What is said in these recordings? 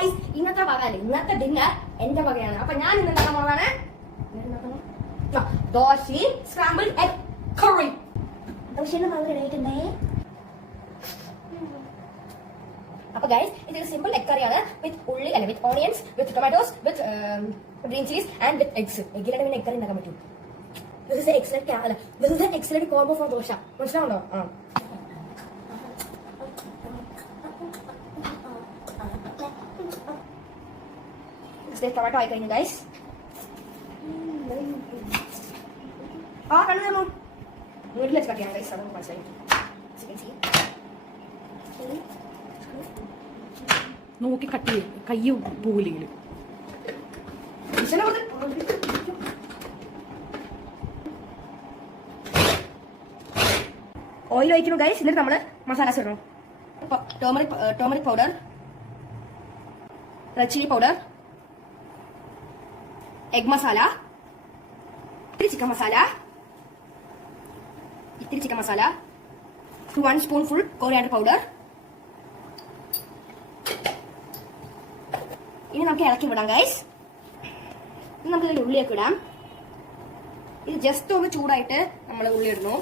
Guys, ഇന്നത്തെ വകയല്ല, ഇന്നത്തെ dinner എന്റെ വകയാണ്. അപ്പൊ ഞാൻ ഇന്ന് ഉണ്ടാക്കാൻ പോവാണ് ദോശയും സ്ക്രാമ്പിൾഡ് എഗ് കറി. ദോശയുടെ മാവ് റെഡിയായിട്ടുണ്ടേ. അപ്പൊ ഗൈസ്, ഇതൊരു സിമ്പിൾ എഗ് കറിയാണ്. വിത്ത് ഉള്ളി അല്ല, with onions, with tomatoes, with green chillies and with eggs. എഗ്ഗിലാണ് പിന്നെ എഗ് കറി ഉണ്ടാക്കാൻ പറ്റും. This is an excellent combo for dosha. മനസ്സിലാവുണ്ടോ? ടൊമാറ്റോ ആയി കഴിഞ്ഞു ഗൈസ്. കണ്ണു തന്നു വീട്ടിൽ വെച്ച് കട്ടിയാണ് ഗൈസ്. അതൊന്നും മനസ്സിലായി. നോക്കി കട്ടി കയ്യും പോവില്ലെങ്കിൽ ഓയിൽ ഒഴിക്കുന്നു ഗൈസ്. എന്നിട്ട് നമ്മള് മസാലാസ് ഇടണം. Turmeric powder, red chilli powder, egg masala, ഇത്തിരി chicken masala, 1 spoonful coriander powder. ഇനി നമുക്ക് ഇളക്കി വിടാം ഗൈസ്. ഇനി നമുക്ക് ഇതിൽ ഉള്ളിയൊക്കെ ഇടാം. ഇത് ജസ്റ്റ് ഒന്ന് ചൂടായിട്ട് നമ്മൾ ഉള്ളി ഇടുന്നു.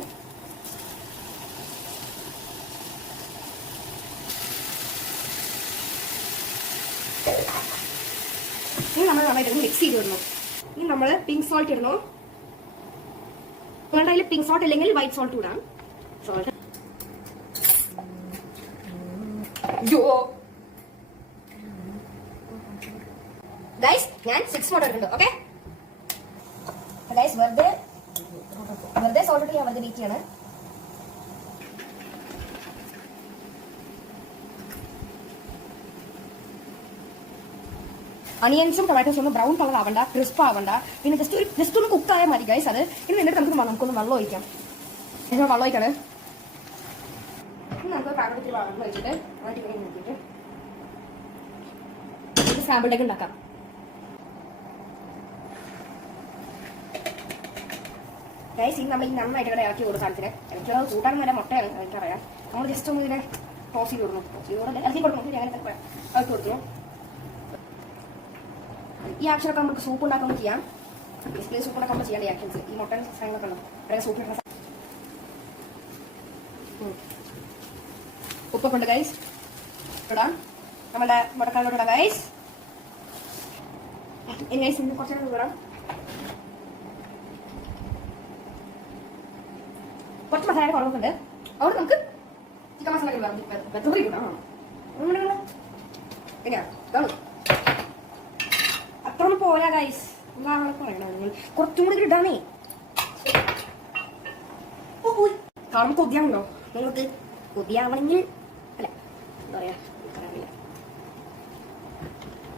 ഇനി നമ്മൾ നന്നായിട്ട് മിക്സ് ചെയ്ത് ഇടണം. ഇനി നമ്മൾ പിങ്ക് സോൾട്ട് ഇടണം. നിങ്ങളുടെ കയ്യിൽ പിങ്ക് സോൾട്ട് അല്ലെങ്കിൽ വൈറ്റ് സോൾട്ട് ഇടാം. സോൾട്ട് ഗൈസ്, ഞാൻ 6 സോൾട്ട് ഇടുന്നുണ്ട്. ഓക്കെ ഗൈസ്, വെറുതെ സോൾട്ട് ഇട്ട് ഞാൻ വെറുതെ ബീറ്റ് ചെയ്യാണ്. അണിയൻസും ടൊമാറ്റോസും ഒന്നും ബ്രൗൺ കളർ ആവണ്ട, ക്രിസ്പ് ആവണ്ട. പിന്നെ ജസ്റ്റ് ഒന്ന് കുക്ക് ആയാൽ മതി ഗൈസ്. അത് ഇനി എന്നിട്ട് നമുക്കൊന്ന് വെള്ളം ഒഴിക്കാം. വെള്ളം ഒഴിക്കാണ്. നമുക്ക് പാകത്തിൽ വെള്ളം ഒഴിച്ചിട്ട് നോക്കിയിട്ട് സ്ക്രാമ്പിൾഡ് എഗ് ഉണ്ടാക്കാം. ഗൈസ്, ഇനി നമ്മൾ ഈ നന്നായിട്ട് ഇവിടെ ഇറക്കി കൊടുക്കും. സാധനത്തിന് എനിക്കത് കൂട്ടാനും വല്ല മുട്ടയാണ് എനിക്കറിയാം. നമ്മൾ ജസ്റ്റ് ഒന്ന് ഇതിനെ ടോസ് ചെയ്ത് കൊടുക്കണം. ഇറക്കി കൊടുക്കണം. അങ്ങനെ ഇറക്കി കൊടുക്കുന്നു. ഈ ആക്ഷനൊക്കെ നമുക്ക് സൂപ്പ് ഉണ്ടാക്കുമ്പോൾ ചെയ്യാം. ബേസിക്കലി സൂപ്പ് ഉണ്ടാക്കുമ്പോൾ ചെയ്യാൻ ആക്ഷൻസ് ഈ മുട്ടൻ സാധനങ്ങളൊക്കെ ഉണ്ടോ ഇവിടെ സൂപ്പ് ഇടുന്ന ഉപ്പൊക്കെ ഉണ്ട് ഗൈസ്. ഇടാം നമ്മുടെ മുട്ടക്കാലോട്ട് ഇടാം ഗൈസ്. ഇനി ഗൈസ് ഇന്ന് കുറച്ച് നേരം ഇടാം. കുറച്ച് മസാല കുറവുണ്ട്. അവിടെ നമുക്ക് ചിക്കൻ മസാല ഇടാം. എങ്ങനെയാ അത്രയൊന്നും പോരാ ഗൈസ്. എന്താണ് പറയണോ നിങ്ങൾ? കുറച്ചും കൂടി ഇടാനേ. കാണുമ്പോൾ കൊതിയാണല്ലോ നിങ്ങൾക്ക്. കൊതിയാവണമെങ്കിൽ അല്ല എന്താ പറയാ,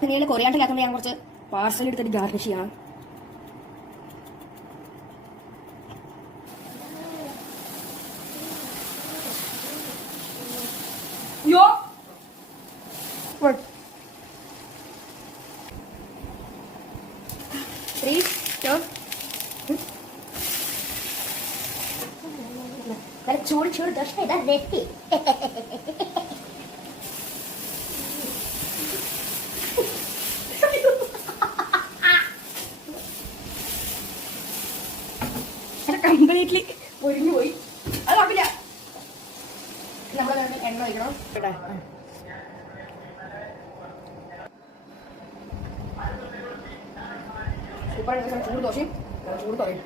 പിന്നീട് കൊറിയാണ്ടിലാക്കുമ്പോൾ ഞാൻ കുറച്ച് പാർസൽ എടുത്തിട്ട് ഗാർണിഷ് ചെയ്യാം. യോ ചൂട് ദോശ ഇതാ റെഡി. കംപ്ലീറ്റ്ലി ഒഴിഞ്ഞു പോയി. അത് കുഴപ്പമില്ല. നമ്മൾ എണ്ണ ഒഴിക്കണം. സൂപ്പർ ചൂട് ദോശയും ചൂട് തുറയും.